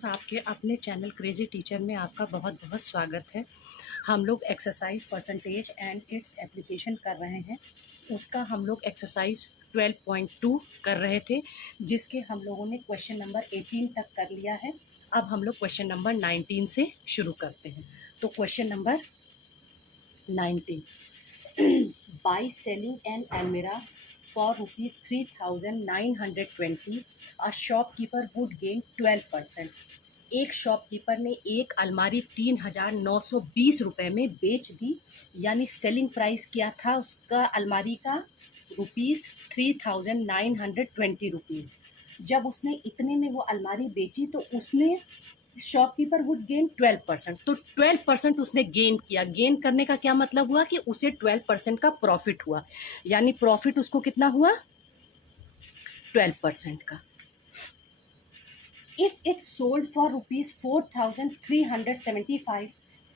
Friends, आपके अपने channel crazy teacher में आपका बहुत बहुत स्वागत है। हम लोग exercise percentage and its application कर रहे हैं। उसका हम लोग एक्सरसाइज 12.2 कर रहे थे, जिसके हम लोगों ने क्वेश्चन नंबर 18 तक कर लिया है। अब हम लोग क्वेश्चन नंबर 19 से शुरू करते हैं। तो question number 19, by selling N अलमीरा for rupees 3,920, a shopkeeper would gain 12%। एक शॉपकीपर ने एक अलमारी 3,920 रुपये में बेच दी, यानी सेलिंग प्राइस क्या था उसका अलमारी का, ₹3,920 रुपीज़। जब उसने इतने में वो अलमारी बेची तो उसने शॉपकीपर वुड गेन 12%। तो 12% उसने गेन किया। गेन करने का क्या मतलब हुआ कि उसे 12% का प्रॉफिट हुआ, यानी प्रॉफिट उसको कितना हुआ, 12% का। If it sold for ₹4,375,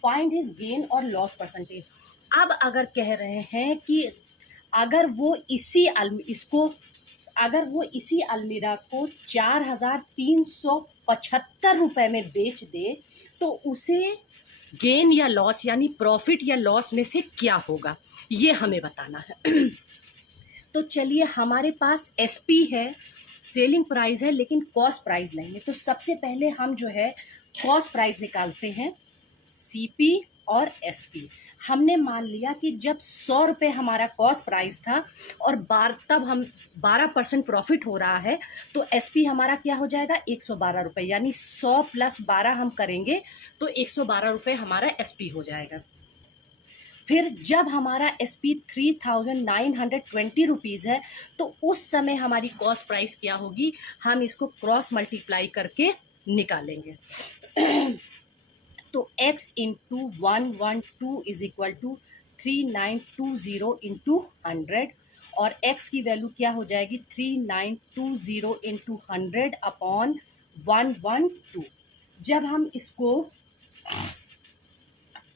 find his gain और लॉस परसेंटेज। अब अगर कह रहे हैं कि अगर वो इसी अलमीरा को 4,375 रुपये में बेच दे तो उसे गेन या लॉस, यानी प्रॉफिट या लॉस में से क्या होगा, ये हमें बताना है। तो चलिए, हमारे पास एसपी है, सेलिंग प्राइस है, लेकिन कॉस्ट प्राइस नहीं है। तो सबसे पहले हम जो है कॉस्ट प्राइस निकालते हैं, सीपी और एसपी। हमने मान लिया कि जब 100 रुपये हमारा कॉस्ट प्राइस था और तब हम 12% प्रॉफिट हो रहा है, तो एसपी हमारा क्या हो जाएगा, 112 रुपये, यानी 100 + 12 हम करेंगे तो 112 रुपये हमारा एसपी हो जाएगा। फिर जब हमारा एसपी 3,920 रुपीज़ है तो उस समय हमारी कॉस्ट प्राइस क्या होगी, हम इसको क्रॉस मल्टीप्लाई करके निकालेंगे। तो x into 112 is equal to 3920 into 100, और x की वैल्यू क्या हो जाएगी, 3920 इंटू 100 अपॉन 112। जब हम इसको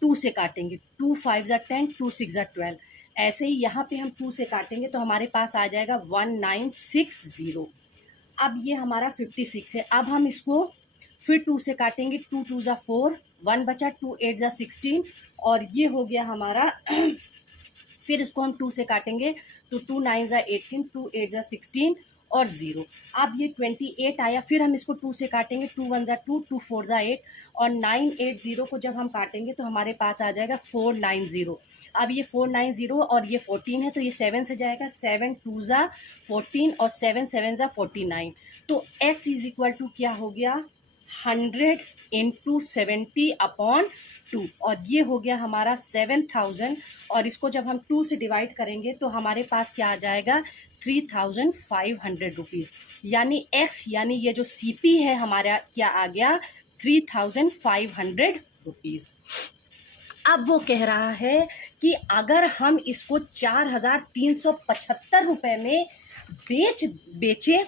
2 से काटेंगे, 2 5 = 10, 2 6 = 12, ऐसे ही यहाँ पे हम 2 से काटेंगे तो हमारे पास आ जाएगा 1960। अब ये हमारा 56 है। अब हम इसको फिर 2 से काटेंगे, 2 2 = 4, 1 बचा, 2 8 = 16, और ये हो गया हमारा। फिर इसको हम 2 से काटेंगे तो 2 9 = 18, 2 8 = 16 और 0। अब ये 28 आया। फिर हम इसको 2 से काटेंगे, 2 1 = 2, 2 4 = 8, और 980 को जब हम काटेंगे तो हमारे पास आ जाएगा 490। अब ये 490 और ये 14 है तो ये 7 से जाएगा, 7 2 = 14 और 7 7 = 49। तो x इज इक्वल टू क्या हो गया, 100 इंटू 70 अपॉन 2, और ये हो गया हमारा 7000, और इसको जब हम 2 से डिवाइड करेंगे तो हमारे पास क्या आ जाएगा, 3500 रुपीज़, यानी x, यानी ये जो सीपी है हमारा क्या आ गया, 3500 रुपीज़। अब वो कह रहा है कि अगर हम इसको 4,375 रुपये में बेचे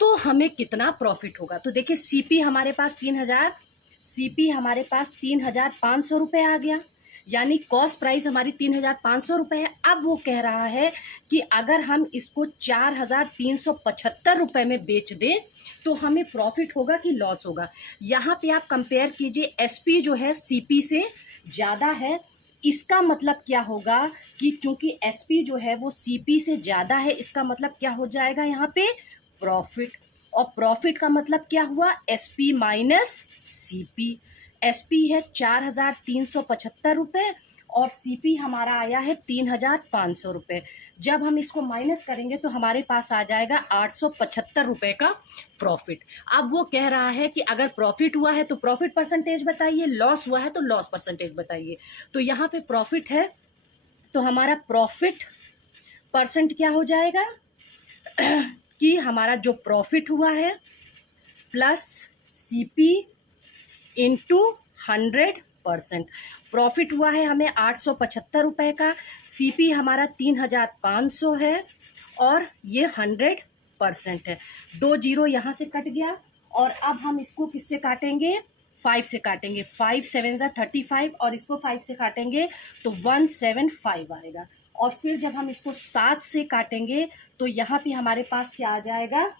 तो हमें कितना प्रॉफिट होगा। तो देखिए, सीपी हमारे पास 3,500 रुपये आ गया, यानी कॉस्ट प्राइस हमारी 3,500 रुपये है। अब वो कह रहा है कि अगर हम इसको 4,375 रुपये में बेच दें तो हमें प्रॉफिट होगा कि लॉस होगा। यहाँ पे आप कंपेयर कीजिए, एसपी जो है सीपी से ज़्यादा है, इसका मतलब क्या होगा कि चूंकि एसपी जो है वो सीपी से ज़्यादा है, इसका मतलब क्या हो जाएगा यहाँ पे, प्रॉफिट। और प्रॉफिट का मतलब क्या हुआ, एसपी माइनस सीपी। एसपी है 4,375 रुपये और सीपी हमारा आया है 3,500 रुपये। जब हम इसको माइनस करेंगे तो हमारे पास आ जाएगा 875 रुपये का प्रॉफिट। अब वो कह रहा है कि अगर प्रॉफिट हुआ है तो प्रॉफिट परसेंटेज बताइए, लॉस हुआ है तो लॉस परसेंटेज बताइए। तो यहाँ पे प्रॉफिट है तो हमारा प्रॉफिट परसेंट क्या हो जाएगा कि हमारा जो प्रॉफिट हुआ है प्लस सीपी इंटू 100%। प्रॉफिट हुआ है हमें 875 रुपये का, सीपी हमारा 3,500 है और ये 100% है। 2 0 यहाँ से कट गया, और अब हम इसको किससे काटेंगे, 5 से काटेंगे। 5 7 = 35, और इसको 5 से काटेंगे तो 175 आएगा। और फिर जब हम इसको 7 से काटेंगे तो यहाँ पे हमारे पास क्या आ जाएगा,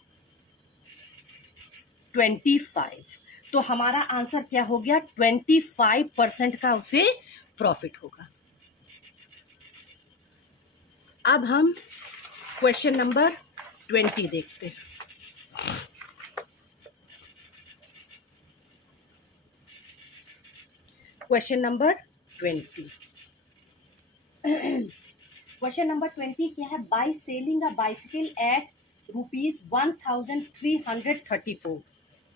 25। तो हमारा आंसर क्या हो गया, 25% का उसे प्रॉफिट होगा। अब हम क्वेश्चन नंबर 20 देखते हैं। क्वेश्चन नंबर 20 क्वेश्चन नंबर 20 क्या है, by selling a bicycle at ₹1334।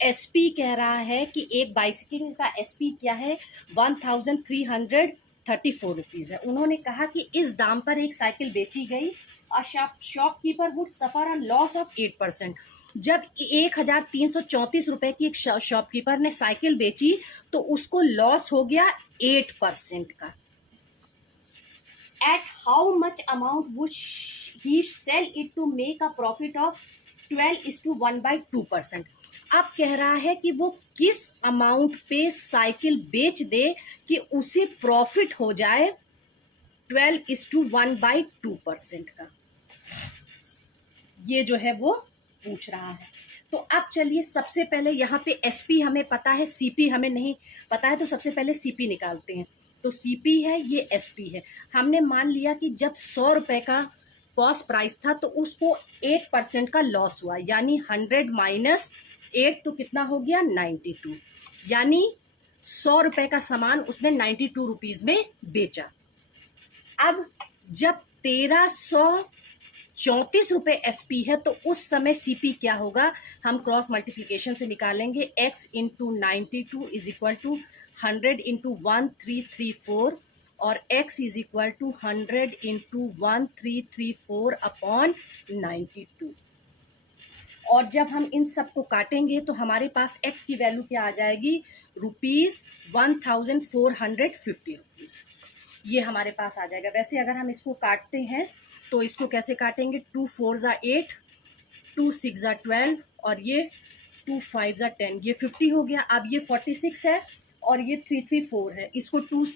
SP कह रहा है कि एक बाइसिकल का एसपी क्या है, 1334 रुपीज़ है। उन्होंने कहा कि इस दाम पर एक साइकिल बेची गई, shopkeeper would suffer a loss of 8%। जब 1334 रुपए की एक शॉपकीपर ने साइकिल बेची तो उसको लॉस हो गया 8% का। At how much amount would he sell it to make a profit of 12:1/2%। अब कह रहा है कि वो किस अमाउंट पे साइकिल बेच दे कि उसे प्रॉफिट हो जाए 12:1/2% का। ये जो है वो पूछ रहा है। तो अब चलिए सबसे पहले यहाँ पे एसपी हमें पता है, सीपी हमें नहीं पता है, तो सबसे पहले सीपी निकालते हैं। तो सीपी है, ये एसपी है। हमने मान लिया कि जब 100 रुपये का कॉस्ट प्राइस था तो उसको 8% का लॉस हुआ, यानी 100 माइनस 8 तो कितना हो गया, 92। यानी 100 रुपये का सामान उसने 92 रुपीज़ में बेचा। अब जब 1334 रुपये एसपी है तो उस समय सीपी क्या होगा, हम क्रॉस मल्टीप्लिकेशन से निकालेंगे। x into 92 is equal to 100 into 1334 और x is equal to 100 into 1334 upon 92। और जब हम इन सब को काटेंगे तो हमारे पास x की वैल्यू क्या आ जाएगी, ₹1450। ये हमारे पास आ जाएगा। वैसे अगर हम इसको काटते हैं तो इसको कैसे काटेंगे, 2 4 ज़ा 8, 2 6 ज़ा 12 और ये 2 5 ज़ा 10, ये 50 हो गया। अब ये 46 है और ये 334 है, इसको 2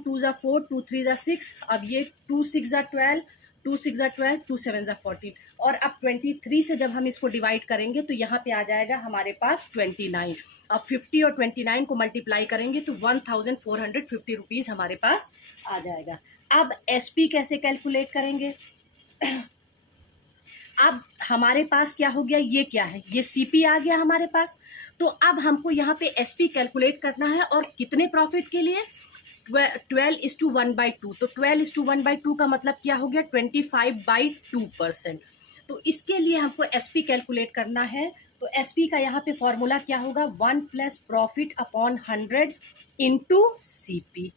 2 ज़ा 4, 2 3 ज़ा 6, अब ये 2 6 ज़ा 12, 2 6 ज़ा 12, 2 7 ज़ा 14। और अब 23 से जब हम इसको डिवाइड करेंगे तो यहाँ पे आ जाएगा हमारे पास 29। अब 50 और 29 को मल्टीप्लाई करेंगे तो 1450 रुपीज़ हमारे पास आ जाएगा। अब एसपी कैसे कैलकुलेट करेंगे, अब हमारे पास क्या हो गया, ये क्या है, ये सीपी आ गया हमारे पास। तो अब हमको यहाँ पे एसपी कैलकुलेट करना है और कितने प्रॉफिट के लिए, 12:1/2। तो 12:1/2 का मतलब क्या हो गया, 25/2%। तो इसके लिए हमको एसपी कैलकुलेट करना है। तो एसपी का यहाँ पे फॉर्मूला क्या होगा, 1 plus profit upon 100 into CP.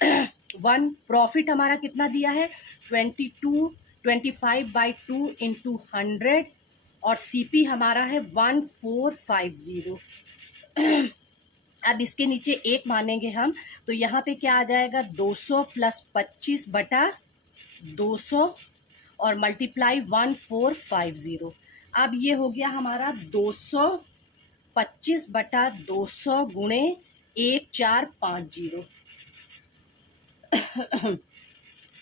1 profit हमारा कितना दिया है, 25/2 इंटू 100 और सीपी हमारा है 1450। अब इसके नीचे एक मानेंगे हम तो यहाँ पे क्या आ जाएगा, 200 प्लस 25/200 और मल्टीप्लाई 1450। अब ये हो गया हमारा 225/200 गुणे 1450।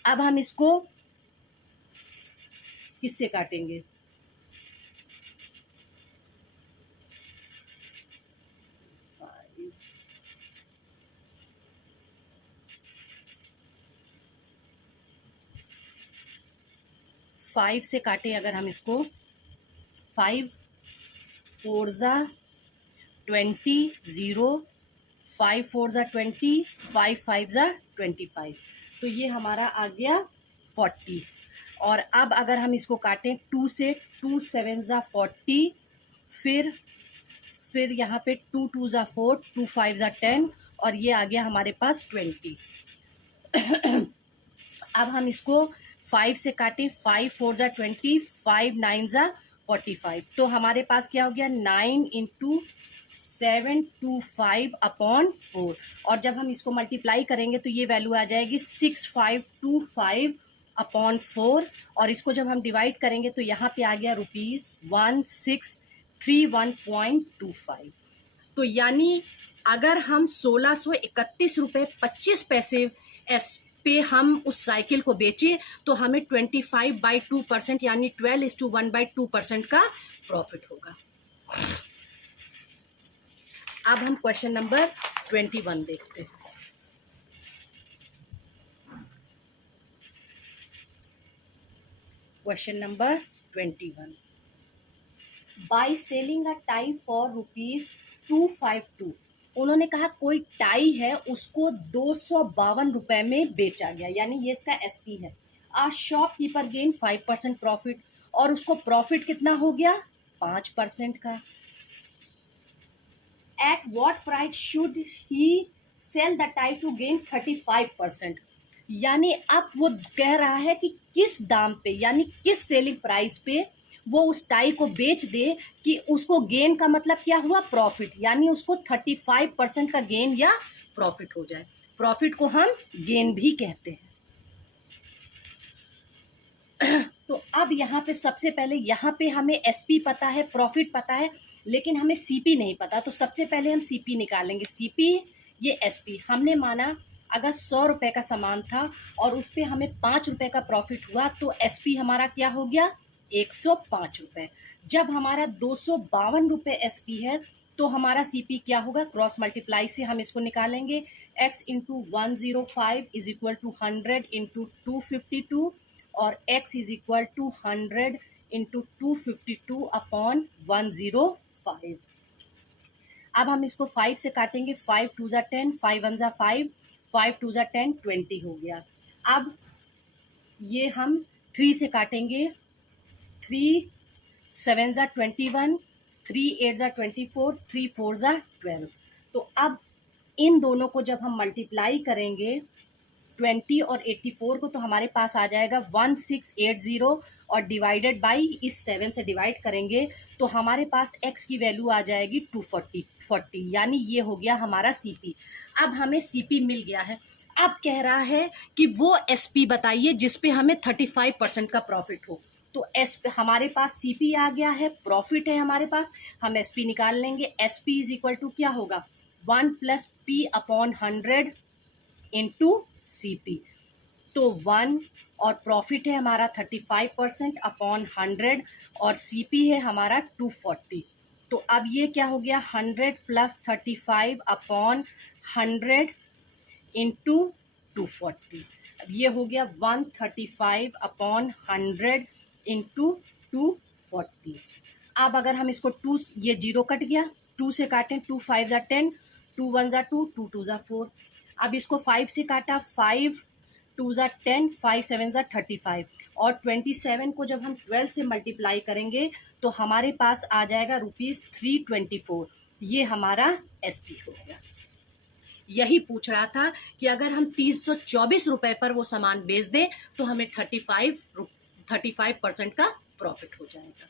अब हम इसको किससे काटेंगे, 5 से काटें अगर हम इसको, 5 4 ज़ा 20, 0, 5 4 ज़ा 20, 5 5 ज़ा 25, तो ये हमारा आ गया 40। और अब अगर हम इसको काटें 2 से, 2 7 ज़ा 40, फिर यहाँ पे 2 2 ज़ा 4, 2 5 ज़ा 10 और ये आ गया हमारे पास 20। अब हम इसको 5 से काटें, 5 4 ज़ा 20, 5 9 ज़ा 45, तो हमारे पास क्या हो गया, 9 इंटू 725 अपॉन 4। और जब हम इसको मल्टीप्लाई करेंगे तो ये वैल्यू आ जाएगी 6525 अपॉन 4। और इसको जब हम डिवाइड करेंगे तो यहाँ पे आ गया ₹1631.25। तो यानी अगर हम 1631 रुपये 25 पैसे पे हम उस साइकिल को बेचे तो हमें 25/2% यानी 12:1/2% का प्रॉफिट होगा। अब हम क्वेश्चन नंबर 21 देखते हैं। Question number 21, bye selling a tie for ₹252। उन्होंने कहा कोई टाई है उसको 252 रुपए में बेचा गया, यानी ये इसका एसपी है। आ शॉपकीपर गेन 5% प्रॉफिट, और उसको प्रॉफिट कितना हो गया 5% का। At what price should he sell the tie to gain 35%, यानी अब वो कह रहा है कि किस दाम पे, यानी किस सेलिंग प्राइस पे वो उस टाई को बेच दे कि उसको गेन का मतलब क्या हुआ प्रॉफिट, यानी उसको 35% का गेन या प्रॉफिट हो जाए। प्रॉफिट को हम गेन भी कहते हैं। तो अब यहाँ पे सबसे पहले यहाँ पे हमें एसपी पता है, प्रॉफिट पता है, लेकिन हमें सीपी नहीं पता। तो सबसे पहले हम सीपी निकालेंगे। सीपी ये एसपी हमने माना अगर 100 रुपये का सामान था और उस पर हमें 5 रुपये का प्रॉफिट हुआ तो एसपी हमारा क्या हो गया 105 रुपये। जब हमारा 252 रुपये एसपी है तो हमारा सीपी क्या होगा, क्रॉस मल्टीप्लाई से हम इसको निकालेंगे। x into 105 is equal to 100 into 252 और x is equal to 100 into 252 upon 105। अब हम इसको 5 से काटेंगे। 5 2 ज़ा 10, 5 1 ज़ा 5, 5 2 ज़ा 10, 20 हो गया। अब ये हम 3 से काटेंगे। 3 7 ज़ा 21, 3 8 ज़ा 24, 3 4 ज़ा 12। तो अब इन दोनों को जब हम मल्टीप्लाई करेंगे 20 और 84 को, तो हमारे पास आ जाएगा 1680 और डिवाइडेड बाई इस 7 से डिवाइड करेंगे तो हमारे पास x की वैल्यू आ जाएगी 240, यानी ये हो गया हमारा सीपी। अब हमें सीपी मिल गया है। अब कह रहा है कि वो एसपी बताइए जिस पे हमें 35% का प्रॉफिट हो। तो हमारे पास सीपी आ गया है, प्रॉफिट है हमारे पास, हम एसपी निकाल लेंगे। एसपी इज इक्वल टू क्या होगा 1 + p अपॉन 100 इंटू सीपी। तो 1 और प्रॉफिट है हमारा 35% अपॉन 100 और सीपी है हमारा 240। तो अब ये क्या हो गया 100 + 35 अपॉन 100 इंटू 240। अब ये हो गया 135 अपॉन 100 इंटू 240। अब अगर हम इसको 2, ये 0 कट गया, 2 से काटें, 2 5 ज़ा 10, 2 1 ज़ा 2, 2 2 ज़ा 4। अब इसको 5 से काटा, 5 2 ज़ा 10, 5 7 ज़ा 35 और 27 को जब हम 12 से मल्टीप्लाई करेंगे तो हमारे पास आ जाएगा ₹324। ये हमारा एसपी हो गया। यही पूछ रहा था कि अगर हम 324 रुपये पर वो सामान बेच दें तो हमें 35% का प्रॉफिट हो जाएगा।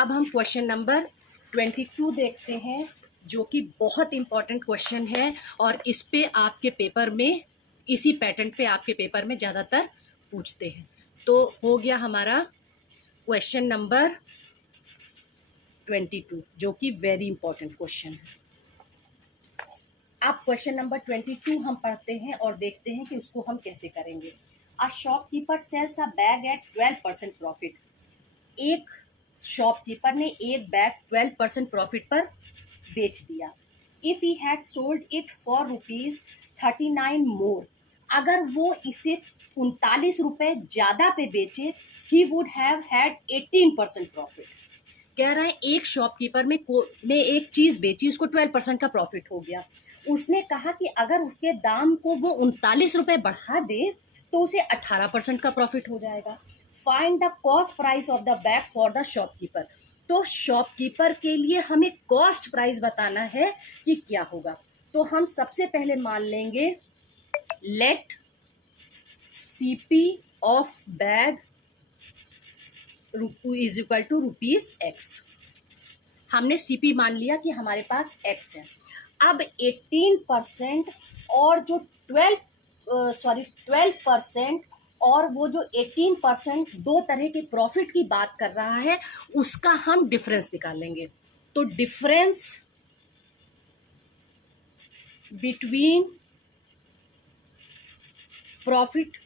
अब हम क्वेश्चन नंबर 22 देखते हैं जो कि बहुत इम्पॉर्टेंट क्वेश्चन है और इस पे आपके पेपर में, इसी पैटर्न पे आपके पेपर में ज़्यादातर पूछते हैं। तो हो गया हमारा क्वेश्चन नंबर 22 जो कि वेरी इंपॉर्टेंट क्वेश्चन है। अब क्वेश्चन नंबर 22 हम पढ़ते हैं और देखते हैं कि उसको हम कैसे करेंगे। A shopkeeper sells a bag at 12% profit. एक शॉपकीपर ने एक बैग 12% प्रॉफिट पर बेच दिया। If he had sold it for ₹39 मोर, अगर वो इसे 39 रुपये ज़्यादा पे बेचे, he would have had 18% profit. कह रहा है एक शॉपकीपर ने एक चीज़ बेची, उसको 12% का प्रॉफिट हो गया। उसने कहा कि अगर उसके दाम को वो 39 रुपये बढ़ा दे तो उसे 18% का प्रॉफिट हो जाएगा। Find the cost price of the bag for the shopkeeper. तो शॉपकीपर के लिए हमें कॉस्ट प्राइस बताना है कि क्या होगा। तो हम सबसे पहले मान लेंगे let CP of bag is equal to ₹x। हमने सीपी मान लिया कि हमारे पास x है। अब 18% और जो 12% और वो जो 18% दो तरह के प्रॉफिट की बात कर रहा है उसका हम डिफरेंस निकालेंगे। तो डिफरेंस बिटवीन प्रॉफिट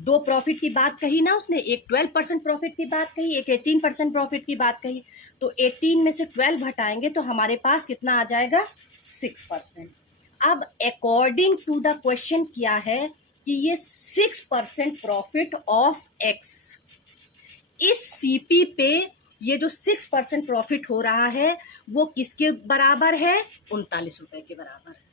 दो प्रॉफिट की बात कही ना उसने, एक 12% प्रॉफिट की बात कही, एक 18% प्रॉफिट की बात कही। तो 18 में से 12 घटाएंगे तो हमारे पास कितना आ जाएगा, 6%। अब अकॉर्डिंग टू द क्वेश्चन क्या है कि ये 6% प्रॉफिट ऑफ एक्स, इस सीपी पे ये जो 6% प्रॉफिट हो रहा है वो किसके बराबर है, 39 रुपए के बराबर है।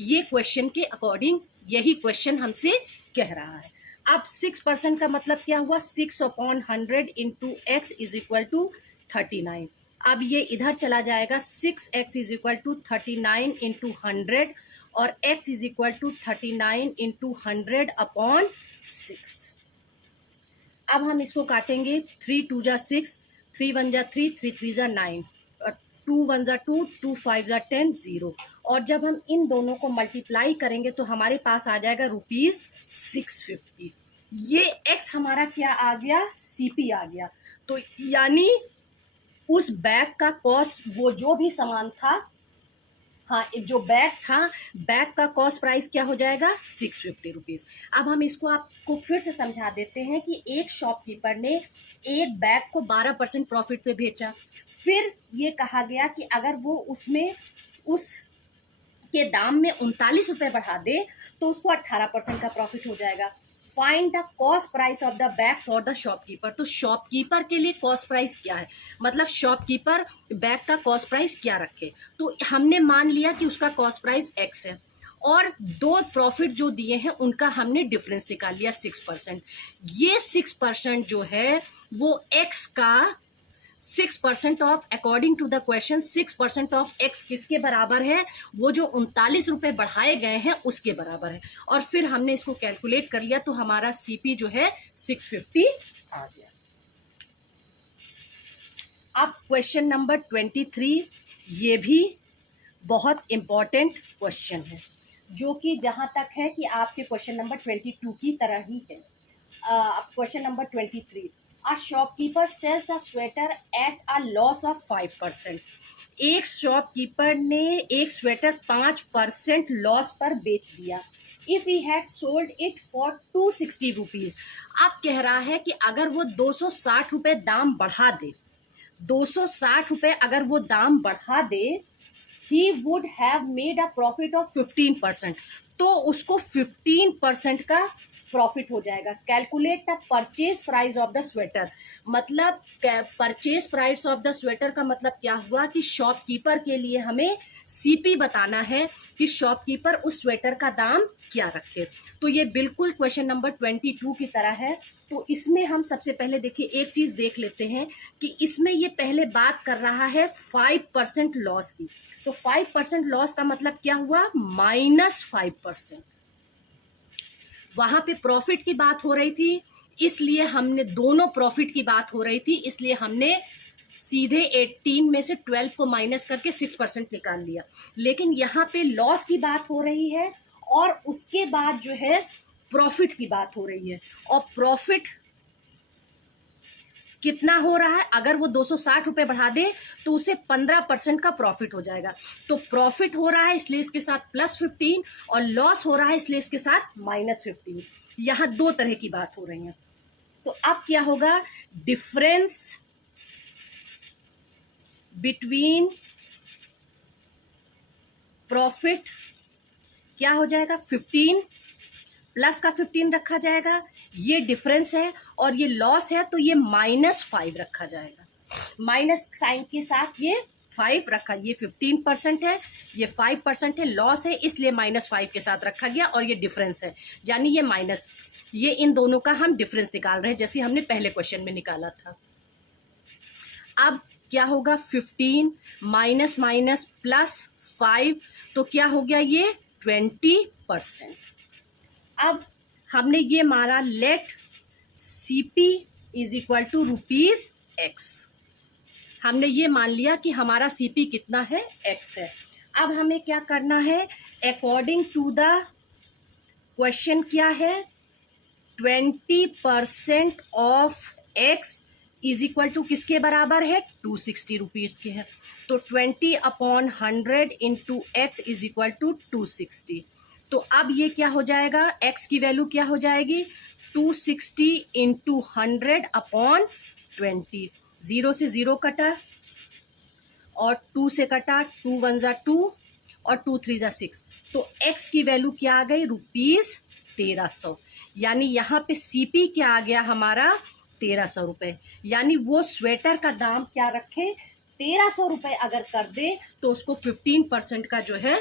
ये क्वेश्चन के अकॉर्डिंग यही क्वेश्चन हमसे कह रहा है। अब 6% का मतलब क्या हुआ, 6/100 into x is equal to 39। अब ये इधर चला जाएगा, 6x is equal to 39 into 100 और x is equal to 39 into 100 upon 6। अब हम इसको काटेंगे, 3 2 जा 6, 3 1 जा 3, 3 3 जा 9 और 2 1 जा 2, 2 5 जा 10, 0। और जब हम इन दोनों को मल्टीप्लाई करेंगे तो हमारे पास आ जाएगा ₹650। ये x हमारा क्या आ गया, सीपी आ गया। तो यानी उस बैग का कॉस्ट, वो जो भी सामान था, हाँ जो बैग था, बैग का कॉस्ट प्राइस क्या हो जाएगा, ₹650। अब हम इसको आपको फिर से समझा देते हैं कि एक शॉपकीपर ने एक बैग को 12% प्रॉफिट पे बेचा। फिर ये कहा गया कि अगर वो उसमें उसके दाम में 39 रुपये बढ़ा दे तो उसको 18% का प्रॉफिट हो जाएगा। Find the cost price of the bag for the shopkeeper. तो शॉपकीपर के लिए कॉस्ट प्राइस क्या है, मतलब शॉपकीपर बैग का कॉस्ट प्राइस क्या रखे। तो हमने मान लिया कि उसका कॉस्ट प्राइस x है और दो प्रॉफिट जो दिए हैं उनका हमने डिफरेंस निकाल लिया 6%। ये 6% जो है वो x का 6% of, according to the question 6% of x किसके बराबर है, वो जो 39 रुपये बढ़ाए गए हैं उसके बराबर है। और फिर हमने इसको कैलकुलेट कर लिया तो हमारा सीपी जो है 650 आ गया। अब क्वेश्चन नंबर 23, ये भी बहुत इम्पॉर्टेंट क्वेश्चन है, जो कि जहाँ तक है कि आपके क्वेश्चन नंबर 22 की तरह ही है। अब question number 23, A shopkeeper sells a sweater at a loss of 5%। एक शॉपकीपर ने एक स्वेटर 5% लॉस पर बेच दिया। If he had sold it for 260 rupees। अब कह रहा है कि अगर वो 260 रुपये दाम बढ़ा दे, 260 रुपये अगर वो दाम बढ़ा दे, he would have made a profit of 15%। तो उसको 15% का प्रॉफिट हो जाएगा। Calculate the purchase price of the sweater. मतलब purchase price of the sweater का मतलब क्या हुआ कि शॉपकीपर के लिए हमें सीपी बताना है कि शॉपकीपर उस स्वेटर का दाम क्या रखे। तो ये बिल्कुल क्वेश्चन नंबर 22 की तरह है। तो इसमें हम सबसे पहले देखिए एक चीज़ देख लेते हैं कि इसमें ये पहले बात कर रहा है 5% लॉस की। तो 5% लॉस का मतलब क्या हुआ, -5%। वहाँ पे प्रॉफिट की बात हो रही थी, इसलिए हमने दोनों प्रॉफिट की बात हो रही थी, इसलिए हमने सीधे 18 में से 12 को माइनस करके 6% निकाल लिया। लेकिन यहाँ पे लॉस की बात हो रही है और उसके बाद जो है प्रॉफिट की बात हो रही है। और प्रॉफिट कितना हो रहा है, अगर वो 260 रुपये बढ़ा दे तो उसे 15% का प्रॉफिट हो जाएगा। तो प्रॉफिट हो रहा है इसलिए इसके साथ +15 और लॉस हो रहा है इसलिए इसके साथ -15। यहाँ दो तरह की बात हो रही है। तो अब क्या होगा, डिफरेंस बिटवीन प्रॉफिट क्या हो जाएगा, 15 प्लस का 15 रखा जाएगा, ये डिफरेंस है, और ये लॉस है तो ये -5 रखा जाएगा। माइनस साइन के साथ ये 5 रखा, ये 15% है, ये 5% है, लॉस है इसलिए -5 के साथ रखा गया, और ये डिफरेंस है यानी ये माइनस, ये इन दोनों का हम डिफरेंस निकाल रहे हैं जैसे हमने पहले क्वेश्चन में निकाला था। अब क्या होगा, 15 माइनस माइनस +5 तो क्या हो गया, ये 20%। अब हमने ये मारा let CP is equal to ₹x। हमने ये मान लिया कि हमारा CP कितना है, x है। अब हमें क्या करना है, अकॉर्डिंग टू द क्वेश्चन क्या है, 20% of x is equal to किसके बराबर है, 260 रुपीज़ के है। तो 20/100 into x is equal to 260। तो अब ये क्या हो जाएगा, x की वैल्यू क्या हो जाएगी, 260 इंटू 100 अपॉन 20। 0 से 0 कटा और 2 से कटा, 2 1 ज़ा 2 और 2 3 ज़ा 6। तो x की वैल्यू क्या आ गई, ₹1300। यानी यहाँ पे CP क्या आ गया हमारा, 1300 रुपये। यानी वो स्वेटर का दाम क्या रखे, 1300 रुपये अगर कर दे तो उसको 15% का जो है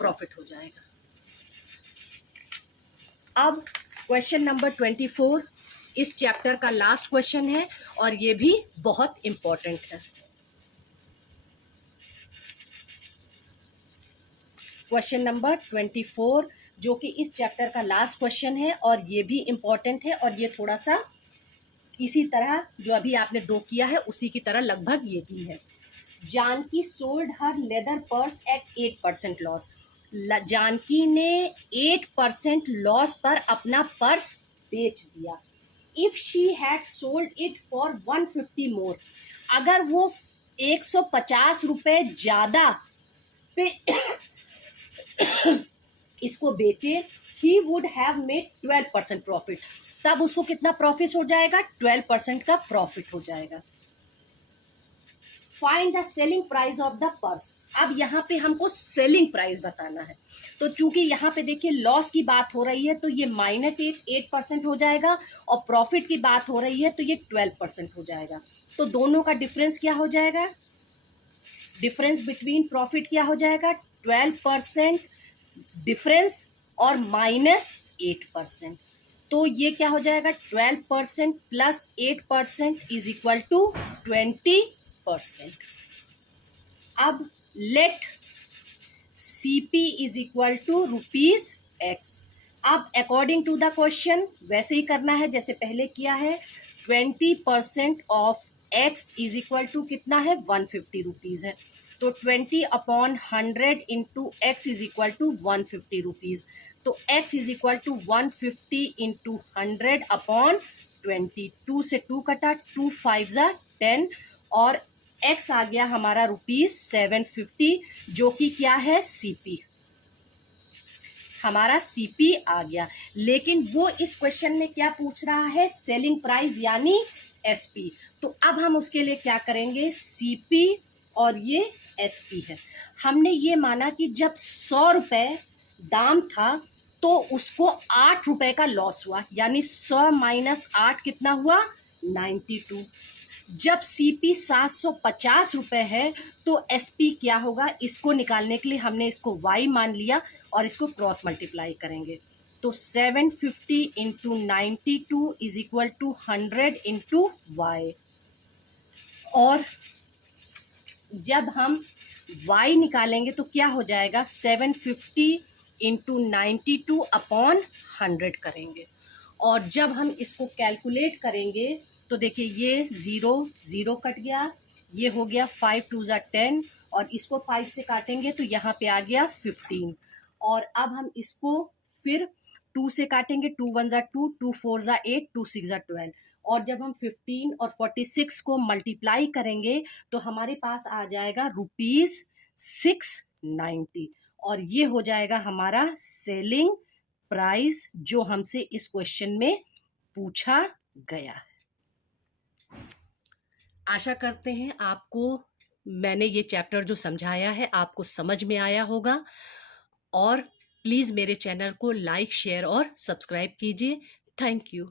प्रॉफिट हो जाएगा। अब क्वेश्चन नंबर 24 इस चैप्टर का लास्ट क्वेश्चन है और ये भी बहुत इम्पोर्टेंट है। क्वेश्चन नंबर 24 जो कि इस चैप्टर का लास्ट क्वेश्चन है और ये भी इम्पोर्टेंट है और ये थोड़ा सा इसी तरह जो अभी आपने 2 किया है उसी की तरह लगभग ये भी है। Janaki sold her leather purse at 8% loss. Janaki ने 8% लॉस पर अपना पर्स बेच दिया। If she had sold it for 150 more, अगर वो 150 रुपये ज़्यादा पे इसको बेचे, he would have made 12% profit. तब उसको कितना प्रॉफिट हो जाएगा, 12% का प्रॉफिट हो जाएगा। Find the selling price of the purse. अब यहाँ पे हमको सेलिंग प्राइस बताना है। तो चूंकि यहाँ पे देखिए लॉस की बात हो रही है तो ये -8% हो जाएगा और प्रॉफिट की बात हो रही है तो ये 12% हो जाएगा। तो दोनों का डिफरेंस क्या हो जाएगा, डिफरेंस बिटवीन प्रॉफिट क्या हो जाएगा, 12% डिफरेंस और -8%। तो ये क्या हो जाएगा, 12% प्लस 8% इज इक्वल टू 20%। अब let CP is equal to ₹X। अब अकॉर्डिंग टू द क्वेश्चन वैसे ही करना है जैसे पहले किया है। 20% of X is equal to कितना है, 150 रुपीज़ है। तो 20/100 into X is equal to 150 rupees. तो X is equal to 150 into 100 upon 20। 2 से 2 कटा, 2 5 ज़ा 10 और X आ गया हमारा ₹750 जो कि क्या है, CP। हमारा CP आ गया। लेकिन वो इस क्वेश्चन में क्या पूछ रहा है, सेलिंग प्राइस यानी SP। तो अब हम उसके लिए क्या करेंगे, CP और ये SP है। हमने ये माना कि जब 100 रुपये दाम था तो उसको 8 रुपये का लॉस हुआ, यानी 100 माइनस 8 कितना हुआ, 92। जब CP 750 रुपये है तो SP क्या होगा, इसको निकालने के लिए हमने इसको Y मान लिया और इसको क्रॉस मल्टीप्लाई करेंगे। तो 750 into 92 is equal to 100 into Y। और जब हम Y निकालेंगे तो क्या हो जाएगा, 750 इंटू 92 अपॉन 100 करेंगे। और जब हम इसको कैलकुलेट करेंगे तो देखिए ये 0 0 कट गया, ये हो गया 5 2 ज़ा 10 और इसको 5 से काटेंगे तो यहाँ पे आ गया 15। और अब हम इसको फिर 2 से काटेंगे, 2 1 ज़ा 2, 2 4 ज़ा 8, 2 6 ज़ा 12। और जब हम 15 और 46 को मल्टीप्लाई करेंगे तो हमारे पास आ जाएगा ₹690 और ये हो जाएगा हमारा सेलिंग प्राइस जो हमसे इस क्वेश्चन में पूछा गया है। आशा करते हैं आपको मैंने ये चैप्टर जो समझाया है आपको समझ में आया होगा। और प्लीज़ मेरे चैनल को लाइक, शेयर और सब्सक्राइब कीजिए। Thank you.